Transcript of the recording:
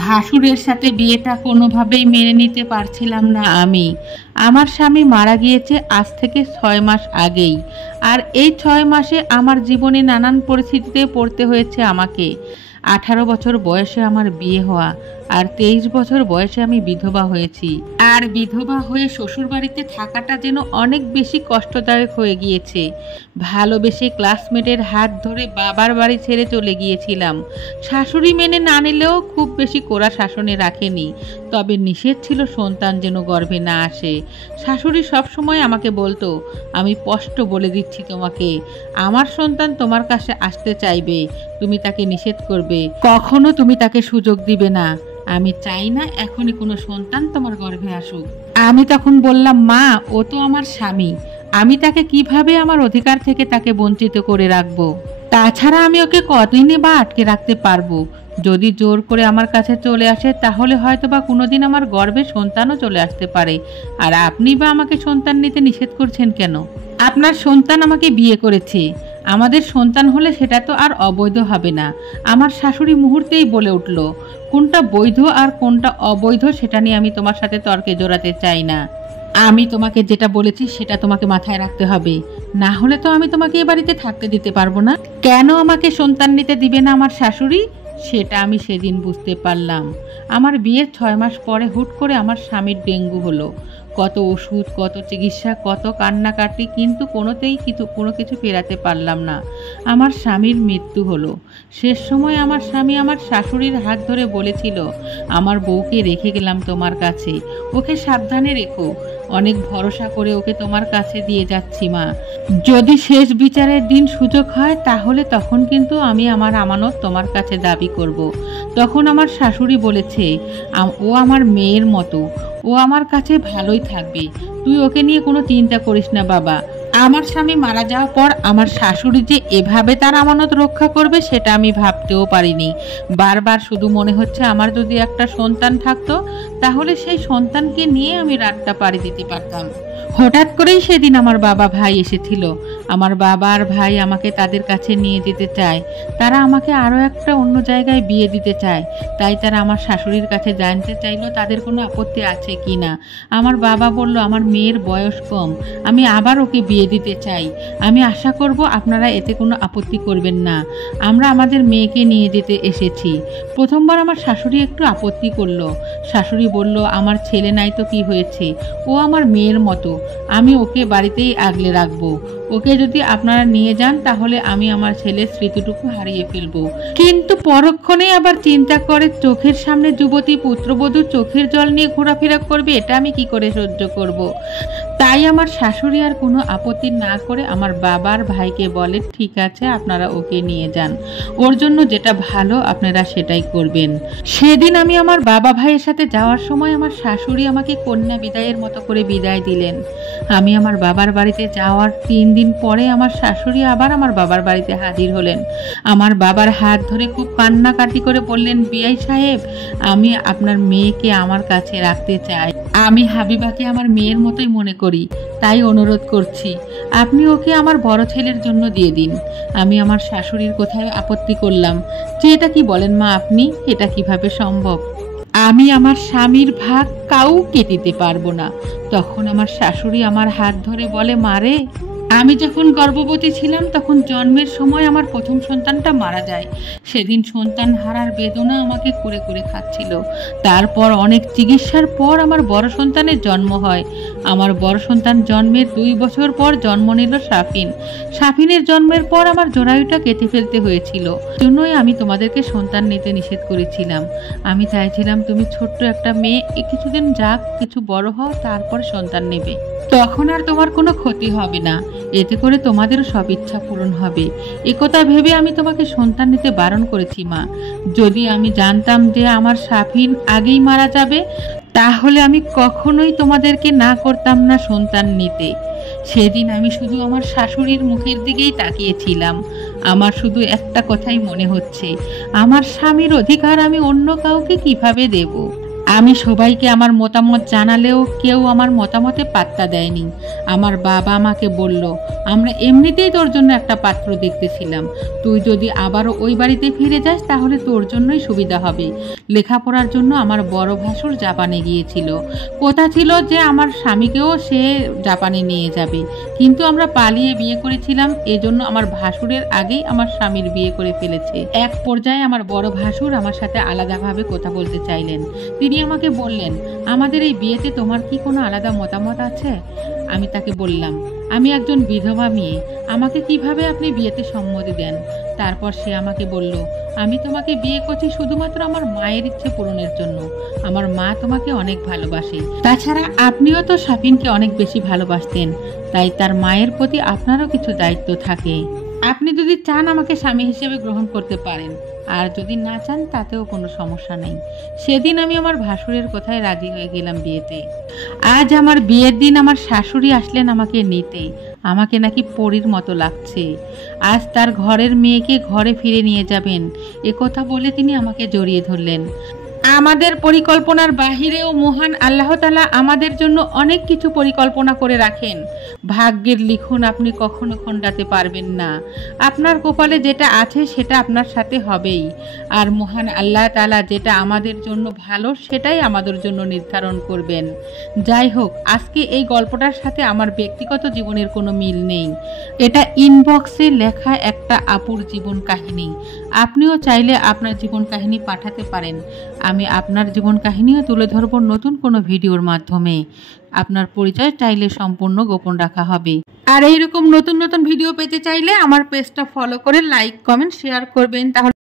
ভাসুরের সাথে বিয়েটা কোনোভাবেই মেনে নিতে পারছিলাম না আমি। আমার স্বামী মারা গিয়েছে আজ থেকে 6 মাস আগেই। আর এই 6 মাসে আমার জীবনে নানান পরিস্থিতিতে পড়তে হয়েছে আমাকে। 18 বছর বয়সে আমার বিয়ে হওয়া, আর 23 বছর বয়সে আমি বিধবা হয়েছি। আর বিধবা হয়ে শ্বশুরবাড়িতে থাকাটা যেন অনেক বেশি কষ্টদায়ক হয়ে গিয়েছে। ভালোবেসে ক্লাসমেটের হাত ধরে বাবার বাড়ি ছেড়ে চলে গিয়েছিলাম। শাশুড়ি মেনে না নিলেও খুব বেশি কড়া শাসনে রাখেনি, তবে নিষেধ ছিল সন্তান যেন গর্ভে না আসে। শাশুড়ি সবসময় আমাকে বলতো, আমি স্পষ্ট বলে দিচ্ছি তোমাকে, আমার সন্তান তোমার কাছে আসতে চাইবে, তুমি তাকে নিষেধ করবে, কখনো তুমি তাকে সুযোগ দিবে না। আমি চাই না এখনই কোনো সন্তান তোমার গর্ভে আসুক। আমি তখন বললাম, মা, ও তো আমার স্বামী, আমি তাকে কিভাবে আমার অধিকার থেকে তাকে বঞ্চিত করে রাখবো? তাছাড়া আমি ওকে কতদিনই বা আটকে রাখতে পারবো? যদি জোর করে আমার কাছে চলে আসে তাহলে হয়তো বা কোনোদিন আমার গর্ভে সন্তানও চলে আসতে পারে। আর আপনি বা আমাকে সন্তান নিতে নিষেধ করছেন কেন? আপনার সন্তান আমাকে বিয়ে করেছে, আমাদের সন্তান হলে সেটা তো আর অবৈধ হবে না। আমার শাশুড়ি মুহূর্তেই বলে উঠল, কোনটা বৈধ আর কোনটা অবৈধ সেটা নিয়ে আমি তোমার সাথে তর্কে জড়াতে চাই না। আমি তোমাকে যেটা বলেছি সেটা তোমাকে মাথায় রাখতে হবে, না হলে তো আমি তোমাকে এ বাড়িতে থাকতে দিতে পারবো না। কেন আমাকে সন্তান নিতে দিবে না আমার শাশুড়ি, সেটা আমি সেদিন বুঝতে পারলাম। আমার বিয়ের 6 মাস পরে হুট করে আমার স্বামীর ডেঙ্গু হলো। কত ওষুধ, কত চিকিৎসা, কত কান্নাকাটি, কিন্তু কোনো কিছু ফেরাতে পারলাম না। আমার স্বামীর মৃত্যু হলো। শেষ সময় আমার স্বামী আমার শাশুড়ির হাত ধরে বলেছিল, আমার বউকে রেখে গেলাম তোমার কাছে, ওকে সাবধানে রেখো, অনেক ভরসা করে ওকে তোমার কাছে দিয়ে যাচ্ছি মা। যদি শেষ বিচারের দিন সুযোগ হয় তাহলে তখন কিন্তু আমি আমার আমানত তোমার কাছে দাবি করব। তখন আমার শাশুড়ি বলেছে, ও আমার মেয়ের মতো, ও আমার কাছে ভালোই থাকবে, তুই ওকে নিয়ে কোনো চিন্তা করিস না বাবা। আমার স্বামী মারা যাওয়ার পর আমার শাশুড়ি যে এভাবে তার আমানত রক্ষা করবে সেটা আমি ভাবতেও পারিনি। বারবার শুধু মনে হচ্ছে আমার যদি একটা সন্তান থাকতো তাহলে সেই সন্তানকে নিয়ে আমি রাতটা পাড়ি দিতে পারতাম। হঠাৎ করেই সেদিন আমার বাবা ভাই এসেছিল। আমার বাবা আর ভাই আমাকে তাদের কাছে নিয়ে যেতে চায়। তারা আমাকে আরও একটা অন্য জায়গায় বিয়ে দিতে চায়। তাই তারা আমার শাশুড়ির কাছে জানতে চাইলো তাদের কোনো আপত্তি আছে কি না। আমার বাবা বলল, আমার মেয়ের বয়স কম, আমি আবার ওকে বিয়ে দিতে চাই, আমি আশা করব আপনারা এতে কোনো আপত্তি করবেন না, আমরা আমাদের মেয়েকে নিয়ে যেতে এসেছি। প্রথমবার আমার শাশুড়ি একটু আপত্তি করলো। শাশুড়ি বলল, আমার ছেলে নাই তো কি হয়েছে, ও আমার মেয়ের মতো, আমি ওকে বাড়িতেই আগলে রাখবো। ওকে যদি আপনারা নিয়ে যান তাহলে আমি আমার ছেলের স্মৃতিটুকু হারিয়ে ফেলবো। কিন্তু পরক্ষণেই আবার চিন্তা করে, চোখের সামনে যুবতী পুত্রবধূ চোখের জল নিয়ে ঘোরাফেরা করবে, এটা আমি কি করে সহ্য করব। তাই আমার শাশুড়ি আর কোনো আপত্তি না করে আমার বাবার ভাইকে বলে, ঠিক আছে আপনারা ওকে নিয়ে যান, ওর জন্য যেটা ভালো আপনারা সেটাই করবেন। সেদিন আমি আমার বাবা ভাইয়ের সাথে যাওয়ার সময় আমার শাশুড়ি আমাকে কন্যা বিদায়ের মতো করে বিদায় দিলেন। আমি আমার বাবার বাড়িতে যাওয়ার 3 দিন পরে আমার শাশুড়ি আবার আমার বাবার বাড়িতে হাজির হলেন। আমার বাবার হাত ধরে খুব কান্নাকাটি করে বললেন, বিআই সাহেব, আমি আপনার মেয়েকে আমার কাছে রাখতে চাই, আমি হাবিবাকে আমার মেয়ের মতোই মনে করি, তাই অনুরোধ করছি আপনি ওকে আমার বড় ছেলের জন্য দিয়ে দিন। আমি আমার শাশুড়ির কোথায় আপত্তি করলাম যে, এটা কি বলেন মা আপনি, এটা কিভাবে সম্ভব, আমি আমার স্বামীর ভাগ কাউকে দিতে পারবো না। তখন আমার শাশুড়ি আমার হাত ধরে বলে, মারে, আমি যখন গর্ভবতী ছিলাম তখন জন্মের সময় আমার প্রথম সন্তানটা মারা যায়। সেদিন সন্তান হারার বেদনা আমাকে কুরে কুরে খাচ্ছিল। তারপর অনেক চিকিৎসার পর আমার বড় সন্তানের জন্ম হয়। আমার বড় সন্তান জন্মের 2 বছর পর জন্ম নিল সাফিন। সাফিনের জন্মের পর আমার জরায়ুটা কেটে ফেলতে হয়েছিল, জন্যই আমি তোমাদেরকে সন্তান নিতে নিষেধ করেছিলাম। আমি চাইছিলাম তুমি ছোট্ট একটা মেয়ে, কিছুদিন যাক, কিছু বড় হও, তারপর সন্তান নেবে, তখন আর তোমার কোনো ক্ষতি হবে না, এতে করে তোমাদেরও সব ইচ্ছা পূরণ হবে। একথা ভেবে আমি তোমাকে সন্তান নিতে বারণ করেছি মা। যদি আমি জানতাম যে আমার সাফিন আগেই মারা যাবে তাহলে আমি কখনোই তোমাদেরকে না করতাম না সন্তান নিতে। সেদিন আমি শুধু আমার শাশুড়ির মুখের দিকেই তাকিয়েছিলাম। আমার শুধু একটা কথাই মনে হচ্ছে, আমার স্বামীর অধিকার আমি অন্য কাউকে কিভাবে দেব। আমি সবাইকে আমার মতামত জানালেও কেউ আমার মতামতে পাত্তা দেয়নি। আমার বাবা আমাকে বলল, আমরা এমনিতেই তোর জন্য একটা পাত্র দেখতেছিলাম, তুই যদি আবারও ওই বাড়িতে ফিরে যাস তাহলে তোর জন্যই সুবিধা হবে। লেখাপড়ার জন্য আমার বড় ভাসুর জাপানে গিয়েছিল, কথা ছিল যে আমার স্বামীকেও সে জাপানে নিয়ে যাবে, কিন্তু আমরা পালিয়ে বিয়ে করেছিলাম, এজন্য আমার ভাসুরের আগেই আমার স্বামীর বিয়ে করে ফেলেছে। এক পর্যায়ে আমার বড় ভাসুর আমার সাথে আলাদাভাবে কথা বলতে চাইলেন। তিনি আমাকে বললেন, আমাদের এই বিয়েতে তোমার কি কোনো আলাদা মতামত আছে? আমি তাকে বললাম, আমি একজন বিধবা মেয়ে, আমাকে কিভাবে আপনি বিয়েতে সম্মতি দেন? তারপর সে আমাকে বলল, আমি তোমাকে বিয়ে করছি শুধুমাত্র আমার মায়ের ইচ্ছে পূরণের জন্য। আমার মা তোমাকে অনেক ভালোবাসে, তাছাড়া আপনিও তো শাফিনকে অনেক বেশি ভালোবাসতেন, তাই তার মায়ের প্রতি আপনারও কিছু দায়িত্ব থাকে। আপনি যদি চান আমাকে স্বামী হিসেবে গ্রহণ করতে পারেন, আর যদি না চান তাতেও কোনো সমস্যা নেই। সেদিন আমি আমার ভাসুরের কথায় রাজি হয়ে গেলাম বিয়েতে। আজ আমার বিয়ের দিন আমার শাশুড়ি আসলেন আমাকে নিতে, আমাকে নাকি পরীর মতো লাগছে। আজ তার ঘরের মেয়েকে ঘরে ফিরে নিয়ে যাবেন, একথা বলে তিনি আমাকে জড়িয়ে ধরলেন। আমাদের পরিকল্পনার বাহিরেও মহান আল্লাহ তাআলা আমাদের জন্য অনেক কিছু পরিকল্পনা করে রাখেন। ভাগ্যের লিখন আপনি কখনো খণ্ডাতে পারবেন না। আপনার কপালে যেটা আছে সেটা আপনার সাথে হবেই, আর মহান আল্লাহ তাআলা যেটা আমাদের জন্য ভালো সেটাই আমাদের জন্য নির্ধারণ করবেন। যাই হোক, আজকে এই গল্পটার সাথে আমার ব্যক্তিগত জীবনের কোনো মিল নেই, এটা ইনবক্সে লেখা একটা আপুর জীবন কাহিনী। আপনিও চাইলে আপনার জীবন কাহিনী পাঠাতে পারেন, আমি আপনার জীবন কাহিনীও তুলে ধরব নতুন কোনো ভিডিওর মাধ্যমে। আপনার পরিচয় চাইলে সম্পূর্ণ গোপন রাখা হবে। আর এইরকম নতুন নতুন ভিডিও পেতে চাইলে আমার পেজটা ফলো করে লাইক, কমেন্ট, শেয়ার করবেন, তাহলে